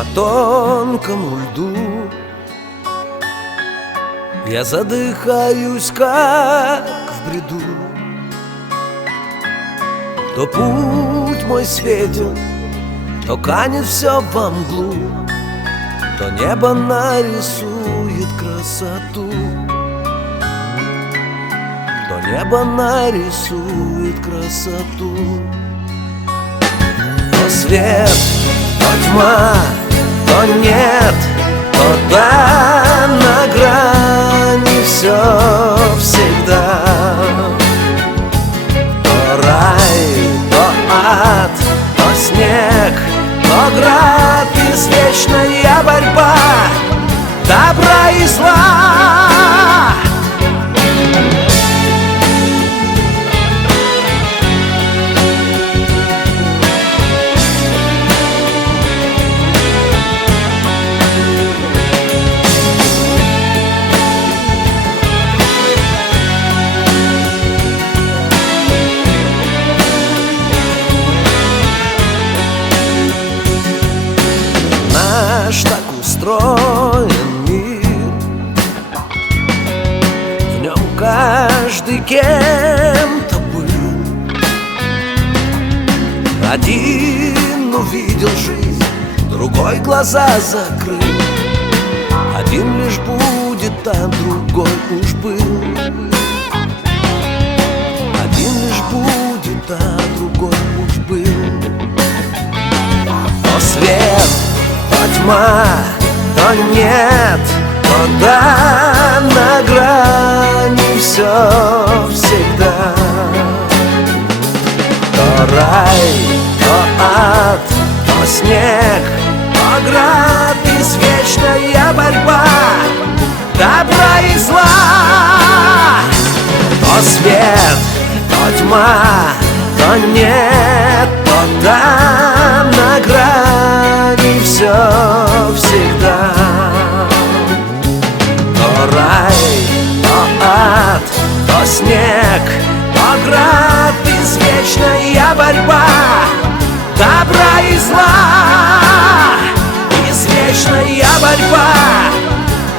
по тонкому льду. Я задыхаюсь, как в бреду. То путь мой светит, то канет все во мглу, то небо нарисует красоту, то небо нарисует красоту. То свет, то тьма, то нет, то да, на грани все всегда. То рай, то ад, то снег, то град, извечная борьба добра и зла. Наш так устроен мир, в нем каждый кем-то был. Один увидел жизнь, другой глаза закрыл. Один лишь будет, а другой уж был. Один лишь будет, а другой уж был. То свет, то тьма, то нет, то да, на грани все всегда. То рай, то ад, то снег, то град, извечная борьба добра и зла. То свет, то тьма, то нет, то да, на грани все всегда. То рай, то ад, то снег, то град, извечная борьба добра и зла. Извечная борьба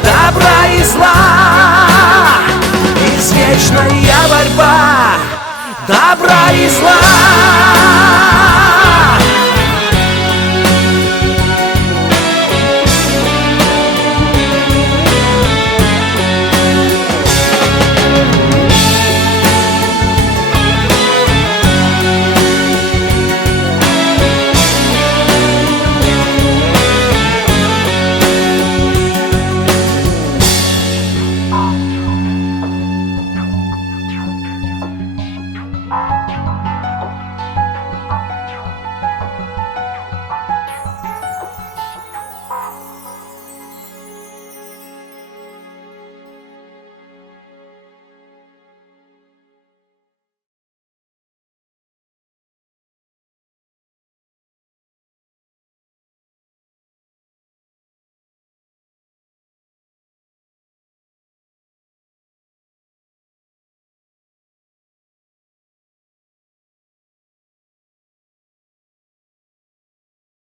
добра и зла. Извечная борьба добра и зла.